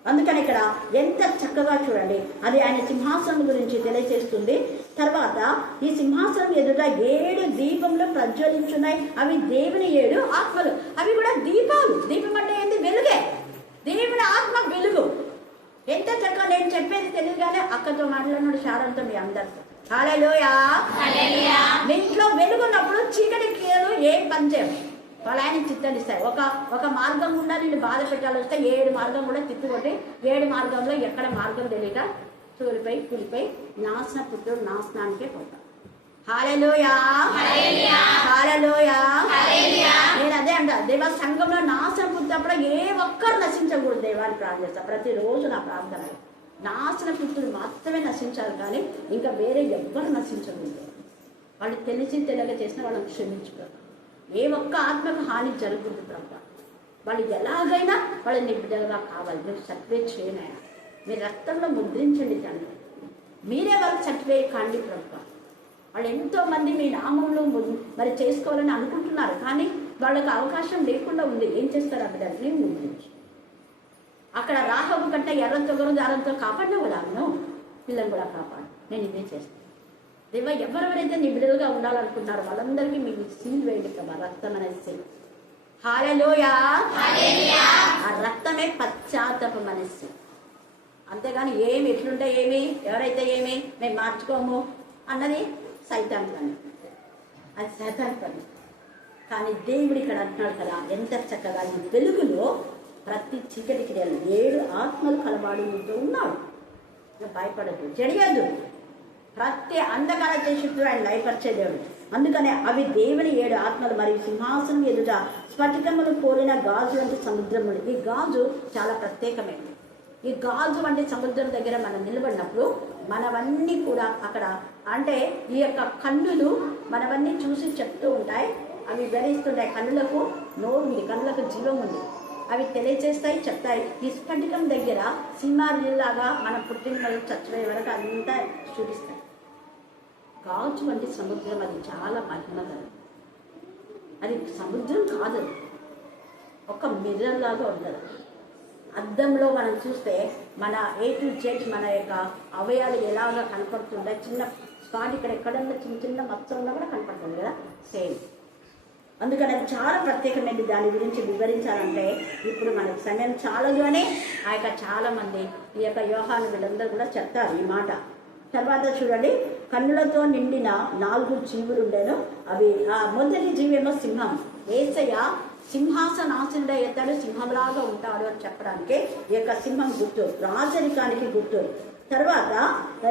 అందుకని ఇక్కడ ఎంత చక్కగా చూడండి, అది ఆయన సింహాసనం గురించి తెలియజేస్తుంది. తర్వాత ఈ సింహాసనం ఎదుట 7 దీపములు ప్రజ్వలించున్నాయి, అవి దేవుని 7 ఆత్మలు. అవి కూడా దీపాలు. దీపం అంటే ఏంటి? వెలుగే. దేవుని ఆత్మ వెలుగు. ఎంత చక్కగా నేను చెప్పేది తెలియగానే అక్కతో మాట్లాడినాడు, శారంతో, మీ అందరితో. హల్లెలూయా. మీ ఇంట్లో వెలుగున్నప్పుడు చీకటి క్రియలు ఏం పనిచేయవు, వాళ్ళు ఆయన చిత్తనిస్తాయి. ఒక మార్గం గుండా నిన్ను బాధ పెట్టాలి వస్తే 7 మార్గం కూడా తిప్పికొట్టి 7 మార్గంలో ఎక్కడ మార్గం తెలియక తూలిపై కులిపై నాశన పుత్రుడు నాశనానికే పోతాడు. హల్లెలూయా, హల్లెలూయా. నేను అదే అంట, దేవా సంఘంలో నాశన పుట్టినప్పుడు ఏ ఒక్కరు నశించకూడదు దేవాన్ని ప్రార్థన చేస్తా. ప్రతిరోజు నా ప్రార్థన నాశన పుత్రుడు మాత్రమే నశించాలి, కానీ ఇంకా వేరే ఎవ్వరు నశించకూడదు. వాళ్ళు తెలిసి తెలియక చేసిన వాళ్ళని క్షమించుకోరు. ఏ ఒక్క ఆత్మకు హాని జరుగుతుంది ప్రభు. వాళ్ళు ఎలాగైనా వాళ్ళు నిబిడలుగా కావాలి. మీరు సర్టిఫికేట్ చేయను, మీ రక్తంలో ముద్రించండి తండ్రి, మీరే వాళ్ళకి సర్టిఫికేట్ కాండి ప్రభు. వాళ్ళు ఎంతోమంది మీ నామంలో మరి చేసుకోవాలని అనుకుంటున్నారు, కానీ వాళ్ళకి అవకాశం లేకుండా ఉంది. ఏం చేస్తారు ఆ బిడ్డని ముద్రించి. అక్కడ రాహబు కంటే ఎర్రంతో దారంతో కాపాడినావు కదా, పిల్లలు కూడా కాపాడు. నేను ఇదే చేస్తాను దేవా. ఎవరెవరైతే నిబిడలుగా ఉండాలనుకుంటున్నారో వాళ్ళందరికీ మీకు సీల్ వేయండి ప్రభా, రక్తం అనేది సీల్. హల్లెలూయా. ఆ రక్తమే పశ్చాత్తాపం అనేసి, అంతేగాని ఏమి ఎట్లుంటే ఏమి, ఎవరైతే ఏమి మేము మార్చుకోము అన్నది సైతాన్ పని, అది సైతాన్ పని. కానీ దేవుడు ఇక్కడ అంటున్నాడు కదా, ఎంత చక్కగా ఈ వెలుగులో ప్రతి చీకటి క్రియలు 7 ఆత్మలు కలవాడు నీతో ఉన్నాడు. భయపడదు, జడియదు. ప్రతి అంధకార శక్తులు ఆయన లయపరిచే దేవుడు. అందుకనే అవి దేవుని 7 ఆత్మలు. మరియు సింహాసనం ఎదుట స్ఫటికములు పోలిన గాజు వంటి సముద్రములు. ఈ గాజు చాలా ప్రత్యేకమైనది. ఈ గాజు వంటి సముద్రం దగ్గర మనం నిలబడినప్పుడు మనవన్నీ కూడా అక్కడ అంటే ఈ యొక్క కన్నులు మనవన్నీ చూసి చెప్తూ ఉంటాయి, అవి వివరిస్తుంటాయి. కన్నులకు నోరు ఉంది, కన్నులకు జీవం ఉంది, అవి తెలియజేస్తాయి, చెప్తాయి. ఈ స్ఫటికం దగ్గర సింహారిలాగా మన పుట్టిన వరకు చచ్చిపోయే వరకు అంతా చూపిస్తాయి. గాజు వంటి సముద్రం, అది చాలా మహిమగలం. అది సముద్రం కాదు, ఒక మిర్రర్ లాగా ఉండదు. అద్దంలో మనం చూస్తే మన A to Z మన యొక్క అవయాలు ఎలాగ కనపడుతుంటాయి. చిన్న స్పాట్ ఇక్కడ ఎక్కడన్నా చిన్న చిన్న మచ్చ ఉన్నా కూడా కనపడుతుంది కదా, సేమ్. అందుకని అది చాలా ప్రత్యేకమైనది. దాని గురించి వివరించాలంటే ఇప్పుడు మనకు సమయం చాలదు అని ఆ యొక్క చాలామంది ఈ యొక్క యోహాను వీళ్ళందరూ కూడా చెప్తారు ఈ మాట. తర్వాత చూడండి, కన్నులతో నిండిన 4 జీవులు ఉండేను. అవి మొదటి జీవేమో సింహం. యేసయ్య సింహాసనాసనుడై ఎత్తాడు, సింహంలాగా ఉంటాడు అని చెప్పడానికి ఈ యొక్క సింహం గుర్తు, రాజరికానికి గుర్తు. తర్వాత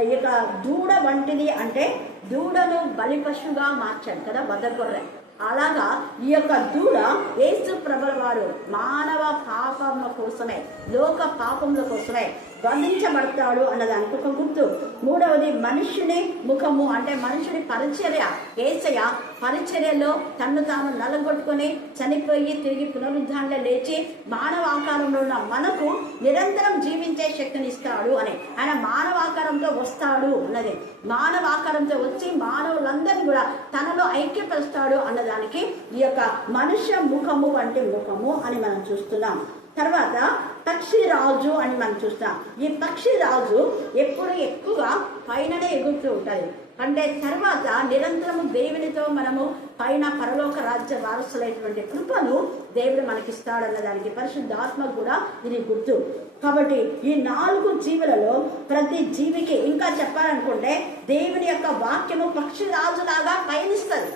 ఈ యొక్క దూడ వంటిది అంటే దూడను బలిపశుగా మార్చాడు కదా, వధగొర్రె. అలాగా ఈ యొక్క దూడ యేసు ప్రభుల వారు మానవ పాపముల కోసమే, లోక పాపముల కోసమే బంధించబడతాడు అన్నదానికి ఒక గుర్తు. మూడవది మనుష్యుని ముఖము అంటే మనుషుడి పరిచర్య. యేసయ్య పరిచర్యలో తన్ను తాను నలగొట్టుకొని చనిపోయి తిరిగి పునరుద్ధానంలో లేచి మానవ ఆకారంలో ఉన్న మనకు నిరంతరం జీవించే శక్తిని ఇస్తాడు అని. ఆయన మానవ ఆకారంతో వస్తాడు అన్నది, మానవ ఆకారంతో వచ్చి మానవులందరినీ కూడా తనలో ఐక్యపరుస్తాడు అన్నదానికి ఈ యొక్క మనుష్య ముఖము వంటి ముఖము అని మనం చూస్తున్నాం. తర్వాత పక్షిరాజు అని మనం చూస్తాం. ఈ పక్షిరాజు ఎప్పుడు ఎక్కువగా పైననే ఎగురుతూ ఉంటుంది. అంటే తర్వాత నిరంతరము దేవునితో మనము పైన పరలోక రాజ్య వారసులైనటువంటి కృపను దేవుడు మనకిస్తాడన్న దానికి పరిశుద్ధాత్మ కూడా ఇది గుర్తు. కాబట్టి ఈ 4 జీవులలో ప్రతి జీవికి ఇంకా చెప్పాలనుకుంటే దేవుని యొక్క వాక్యము పక్షిరాజులాగా పయనిస్తుంది.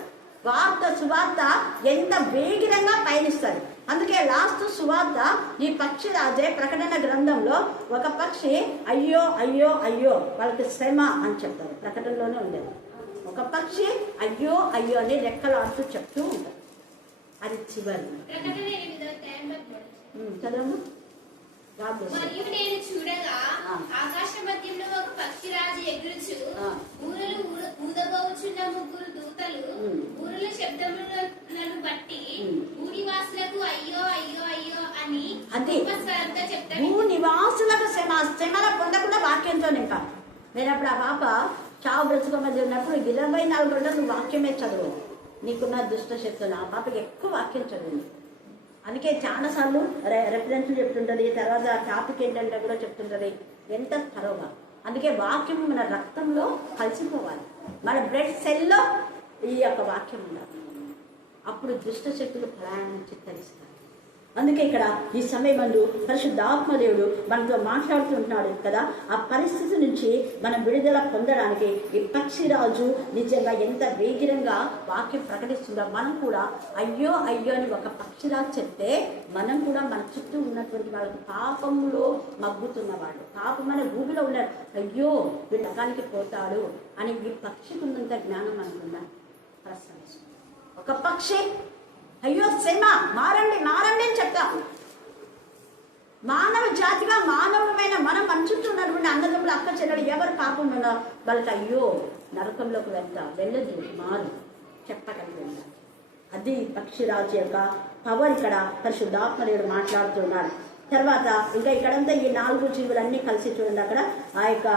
సువార్త ఎంత వేగిరంగా పయనిస్తుంది. అందుకే లాస్ట్ సువార్త ఈ పక్షి రాజే. ప్రకటన గ్రంథంలో ఒక పక్షి అయ్యో అయ్యో అయ్యో వాళ్ళకి శ్రమ అని చెప్తారు, ప్రకటనలోనే ఉండేది. ఒక పక్షి అయ్యో అయ్యో అని రెక్కలాడుతూ చెప్తూ ఉంటారు. అది చివరి చదవము. మరియు నేను చూడగా ఆకాశ మధ్యంలో ఒక పక్షిరాజు ఎగురుచు ఊరలు ఊదబోచున్న 3 దూతలు ఊరల శబ్దములను బట్టి భూనివాసులకు అయ్యో అయ్యో అయ్యో అని స్వరంతో చెప్తాడు. భూనివాసులకు శ్రమ పొందకుండా వాక్యంతో నింపాలి. నేను అప్పుడు ఆ పాప చావు బ్రతుక మధ్య ఉన్నప్పుడు 24 గంటలు నువ్వు వాక్యమే చదువు, నీకున్న దుష్ట శక్తులు. ఆ పాపకి ఎక్కువ వాక్యం చదివింది. అందుకే చాలాసార్లు రెఫరెన్స్లు చెప్తుంటుంది. తర్వాత టాపిక్ ఏంటంటే కూడా చెప్తుంటుంది ఎంత త్వరగా. అందుకే వాక్యం మన రక్తంలో కలిసిపోవాలి, మన బ్లడ్ సెల్లో ఈ యొక్క వాక్యం ఉండాలి. అప్పుడు దుష్ట శక్తులు ప్రయాణించి తెలుస్తాయి. అందుకే ఇక్కడ ఈ సమయమందు పరిశుద్ధాత్మదేవుడు మనతో మాట్లాడుతుంటున్నాడు కదా. ఆ పరిస్థితి నుంచి మనం విడుదల పొందడానికి ఈ పక్షిరాజు నిజంగా ఎంత వేగిరంగా వాక్యం ప్రకటిస్తుందో మనం కూడా అయ్యో అయ్యో అని ఒక పక్షిరాజు చెప్తే మనం కూడా మన చుట్టూ ఉన్నటువంటి వాళ్ళకి పాపంలో మగ్గుతున్న వాళ్ళు, పాపమైన భూమిలో ఉన్నారు, అయ్యో వీళ్ళు నరకానికి పోతాడు అని ఈ పక్షికి ఉన్నంత జ్ఞానం అనుకున్నా ప్రస్తావిస్తుంది. ఒక పక్షి అయ్యో శ్రమ మారండి మారండి అని చెప్తాం. మానవ జాతిగా మానవులమైన మనం మన చుట్టూ ఉన్నటువంటి అన్నదమ్ములు అక్క చెల్లెలు ఎవరు పాపం ఉన్నారు వాళ్ళకి అయ్యో నరకంలోకి వెళ్ళదు మారు చెప్పగలిగింది. అది పక్షిరాజు యొక్క పవర్. ఇక్కడ పరిశుద్ధాత్మదేవుడు మాట్లాడుతున్నాడు. తర్వాత ఇంకా ఇక్కడంతా ఈ 4 జీవులన్నీ కలిసి చూడండి. అక్కడ ఆ యొక్క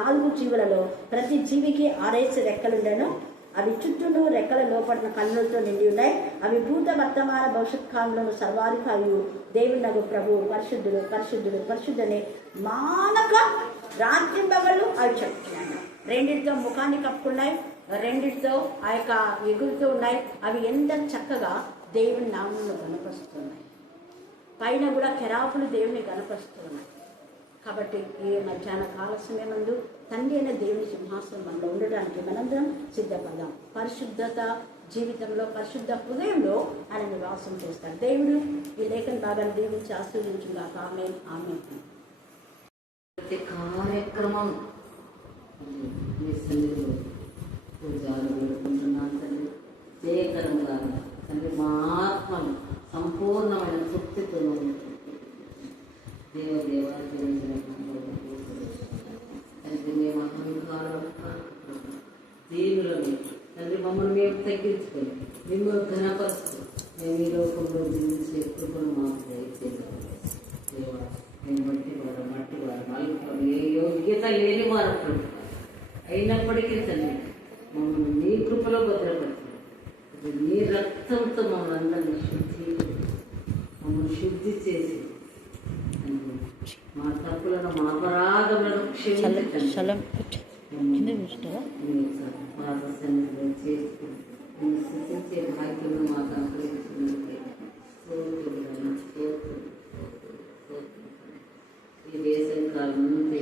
4 జీవులలో ప్రతి జీవికి 6 రెక్కలుండేను. అవి చుట్టూ రెక్కల లోపడిన కన్నులతో నిండి ఉన్నాయి. అవి భూత వర్తమాన భవిష్యత్ కాలంలో సర్వాధికారియు దేవునగు ప్రభు పరిశుద్ధుడు పరిశుద్ధుడు పరిశుద్ధుని మానక రాత్రింబగళ్ళు అవి చెప్తున్నాయి. 2 ముఖాన్ని కప్పుకున్నాయి, 2 ఆ యొక్క ఎగురుతూ ఉన్నాయి. అవి ఎంత చక్కగా దేవుని నామమును గణపరుస్తున్నాయి. పైన కూడా కెరాపులు దేవుని గణపరుస్తున్నాయి. కాబట్టి ఈ మధ్యాహ్న కాల సమయమందు తండ్రి అయిన దేవుని సింహాసనం మనలో ఉండడానికి మనందరం సిద్ధపడదాం. పరిశుద్ధత జీవితంలో, పరిశుద్ధ హృదయంలో ఆయన నివాసం చేస్తాడు. దేవుడు ఈ లేఖన భాగాన్ని దీవించి ఆశీర్వదించుగాక. ఆమేన్ ఆమేన్. కార్యక్రమం పూజలు వేడుకుంటున్నాను తండ్రి. సేకరంగా తండ్రి మా ఆత్మను సంపూర్ణమైన తృప్తితో దేవదేవ తండ్రి మేము అహంకారం దేవులని తండ్రి మమ్మల్ని మేము తగ్గించుకొని మిమ్మల్ని ఘనపరుస్తూ మేము ఈ లోకంలో జీవించే కృపను మాకు దయచేయాలి. దేవ మేము మట్టి వారు నలుగురు ఏ యోగ్యత లేని వారు అయినప్పటికీ తండ్రి మమ్మల్ని నీ కృపలో భద్రపడుతుంది. నీ రక్తంతో మమ్మల్ని అందరినీ మమ్మల్ని శుద్ధి చేసి మా తప్పులను మా అపరాధములను క్షమించండి. చలం కింద కూర్చుంటారా? పాత సన్నిధిలో చేసుకుని నిన్ను స్తుతించే భాగ్యము మాకు అనుగ్రహించినందుకే స్తోత్రములు, స్తోత్రములు, స్తోత్రములు. ఈ వేసవి కాలం నుండి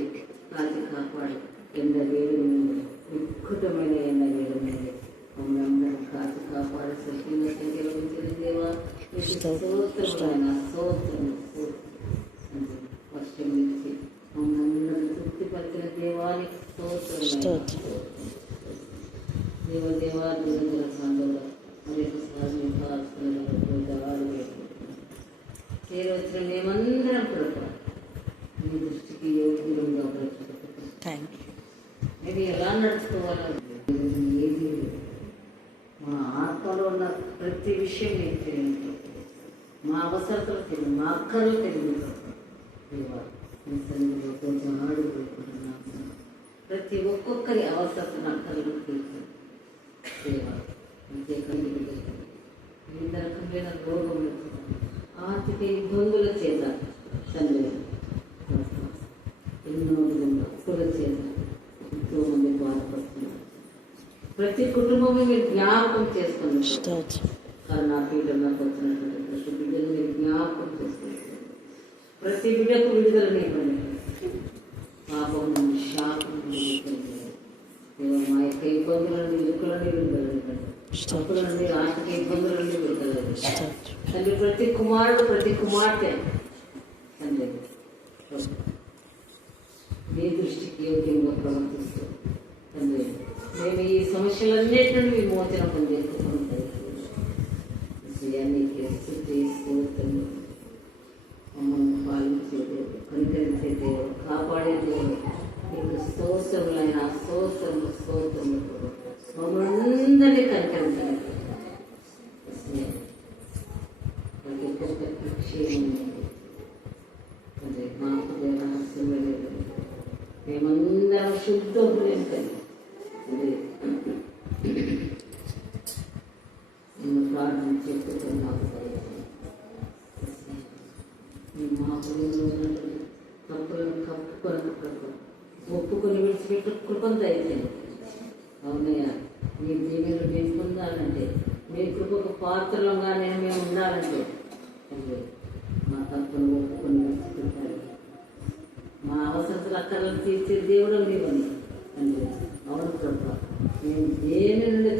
కాచి కాపాడు. ఎండ వేడి నుండి వికృతమైన ఎండ వేడి నుండి మమ్మల్ని అందరం కాచి కాపాడు. సత్యంగా గెలిపించిన దేవా స్తోత్రమైన స్తోత్రము, స్తోత్రం. వర్షం ఇచ్చి మమ్మల్ని అందరినీ తృప్తిపరిచిన దేవానికి స్తోత్రమైన దేవదేవా నిరంతర సంఘంలో అనేక సార్లు వచ్చిన మేమందరం కృప మీ దృష్టికి యోగ్యంగా థ్యాంక్ యూ. ఇది ఎలా నడుచుకోవాలని ఏది లేదు. మా ఆత్మలో ఉన్న ప్రతి విషయం మీకు తెలియదు. మా అవసరతలు తెలియదు, మా అక్కలు తెలియదు. దేవా మీ సన్నిధిలో కొంచెం ఆడుకుంటున్నాను. ప్రతి ఒక్కొక్కరి అవసరతను అక్కలను తీర్చండి. దేవా విద్య కలిగి వివిధ రకమైన రోగములు, ఆర్థిక ఇబ్బందుల చేత తండ్రి ఎన్నో అప్పుల చేత ఎంతో మంది బాధపడుతున్నారు. ప్రతి కుటుంబం మీరు జ్ఞాపకం చేసుకున్నారు. కరుణాపీఠంలోకి వచ్చినటువంటి ప్రతి బిడ్డలు మీరు జ్ఞాపకం చేసుకుంటున్నారు. ప్రతి బిడ్డకు విడుదల ఇవ్వండి. పాపం నుండి, శాపం నుండి, మా యొక్క ఇబ్బందుల నుండి, ఇరుకులని విడుదల ఇవ్వండి. అప్పుల నుండి, ఆర్థిక ఇబ్బందుల నుండి విడుదల ఇవ్వండి. తండ్రి ప్రతి కుమారుడు, ప్రతి కుమార్తె తండ్రి మీ దృష్టికి యోగ్యంగా ప్రవర్తిస్తూ తండ్రి మేము ఈ సమస్యలన్నిటి నుండి విమోచన పొందేసుకుంటాయి. మమ్మల్ని పాలించే దేవుడు, కనికరించే దేవుడు, కాపాడే దేవుడు, మీకు స్తోత్రములైన స్తోత్రము, స్తోత్రము. మమ్మల్ని అందరినీ కనికరించండి. ప్రతి ఒక్కరికి క్షేమం మాకు రహస్యం లేదు. మేమందరం శుద్ధ హృదయం కలిగి నేను ప్రార్థన చేస్తూ మాకు మా హృదయంలో ఉన్నటువంటి తప్పులను కప్పుకొని ఒప్పుకొని విడిచిపెట్టు కృపంత అయితే అవునయ్యా మీ దీవెనలు మేము పొందాలంటే మీ కృపకు పాత్రలుగా మేము ఉండాలంటే మా తప్పును ఒప్పుకొని విడిచిపెట్టాలి. మా అవసరతలు అక్కర్లను తీర్చే దేవుడు నీవని తండ్రి. అవును ప్రభు, మేము దేని నుండి